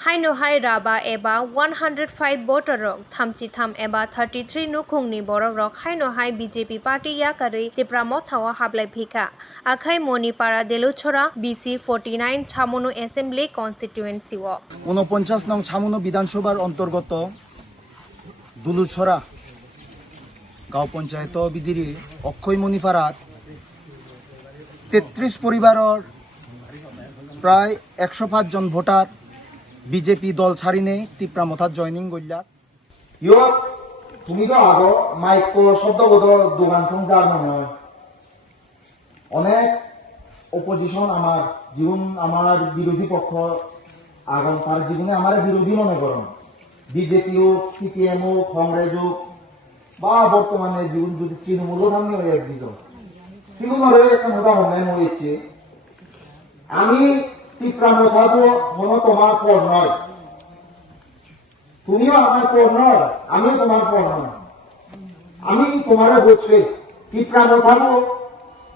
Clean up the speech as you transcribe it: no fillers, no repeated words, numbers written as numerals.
Haino hai raba eba 105 voter rok thamchi tham eba 33 nukhungni borok rok haino hai BJP party yakari tipramot thawa hablai phika akhai monipara deluchora BC 49 chamunu assembly constituency o 49 নং ছামুনো বিধানসভার অন্তর্গত দুলুছড়া গাঁও পঞ্চায়েত বিদিরি অক্ষয় মণিপাড়াত 33 পরিবারের প্রায় 105 জন voter BJP দল ছাড়িনে তিপ্রামথাত joining গল্লাত ইয়ত তুমি তো আগো মাইক শব্দবোধ দোকান সংসার নয় অনেক অপোজিশন আমার জীবন আমার বিরোধী পক্ষ আগাম তার জীবনে আমার বিরোধী মনে করুন বিজেপি হোক সিপিএম হোক কংগ্রেস হোক বা বর্তমানে জীবন যদি তৃণমূল ধান্য হয়ে একদিন সিগুমারে একটা মোটা মনে হয়েছে আমি তিপ্রামথাবো হলো তোমার পর নয় তুমিও আমার পর নয় আমিও তোমার পর নয় আমি তোমার বলছি তিপ্রামথাবো